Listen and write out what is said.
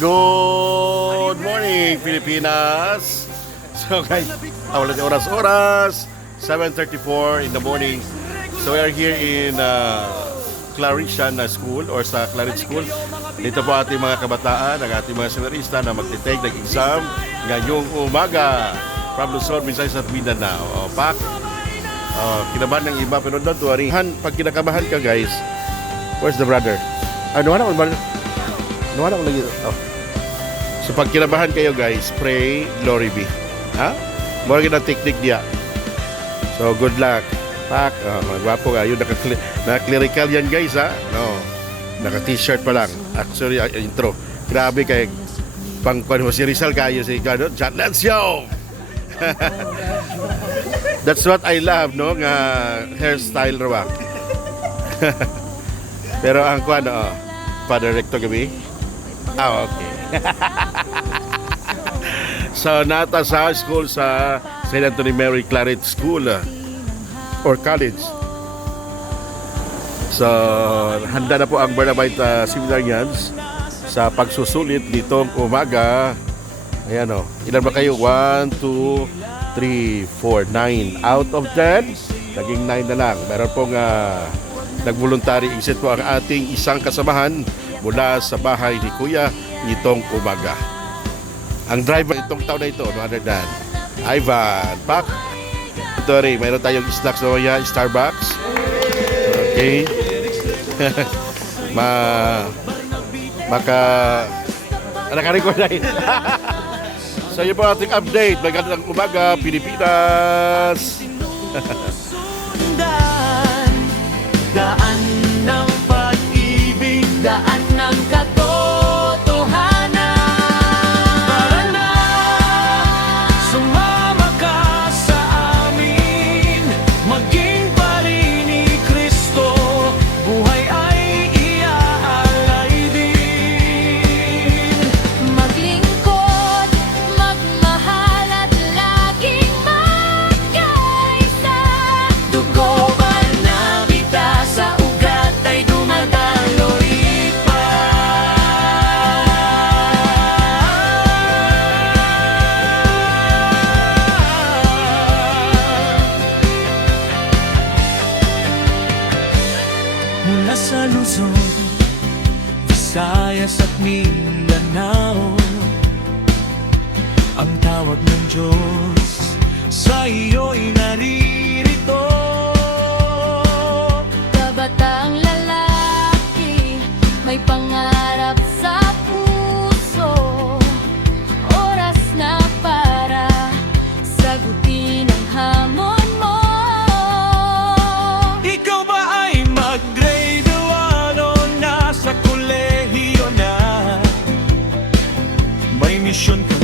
Good morning, Pilipinas! So guys, wala na oras, 7:34 in the morning. So we are here in Claritian School or sa Claret School. Dito po ating mga kabataan, ang ating mga seminarista na magtitake ng exam ngayong umaga from Luzon, Visayas at Mindanao. Pak, kinabahan ng iba pero don't worry. Pag kinakabahan ka guys, where's the brother? Wala ko lagi. So pag kinabahan kayo guys, pray, glory be. Ha? More na technique niya. So good luck. Pak, magwapo ka. Yun, naka-clerical yan guys ha. No, naka-t-shirt pa lang. Actually, intro. Grabe kayo. Pang si Rizal kayo si Gano. Let's go! That's what I love, no? Nga hairstyle raw. Pero ang Father Recto gabi. Okay. So, nata sa school sa St. Anthony Mary Claret School or College. So, handa na po ang Barnabite Seminarians sa pagsusulit nitong umaga. Ayan o. Ilan ba kayo? 1, 2, 3, 4, 9. Out of 10, naging 9 na lang. Meron pong nag-voluntary exit po ang ating isang kasamahan mula sa bahay ni Kuya nitong umaga. Ang driver itong taon na ito, no other than Ivan. Pak, sorry, mayroon tayong snacks na maya, Starbucks. Okay. Naka-record na yun. So yun po ating update. Magandang umaga, Pilipinas. Daan ng pag-ibig, daan ng katotohanan. Tara na, sumama ka sa amin, maging pari ni Kristo, buhay ay iaalay din. Maglingkod, magmahal at laging magkaisa. Dugo ba na bita sa ugat ay dumadaloy pa. Mula sa Luzon, Visayas at Mindanao, ang tawag ng Diyos sa iyo'y naririto. Kabataang lalaki, may pangarap sa puso. Oras na para sagutin ang hamon mo. Ikaw ba ay mag-grade 1 o nasa kolehiyo na? May misyon ka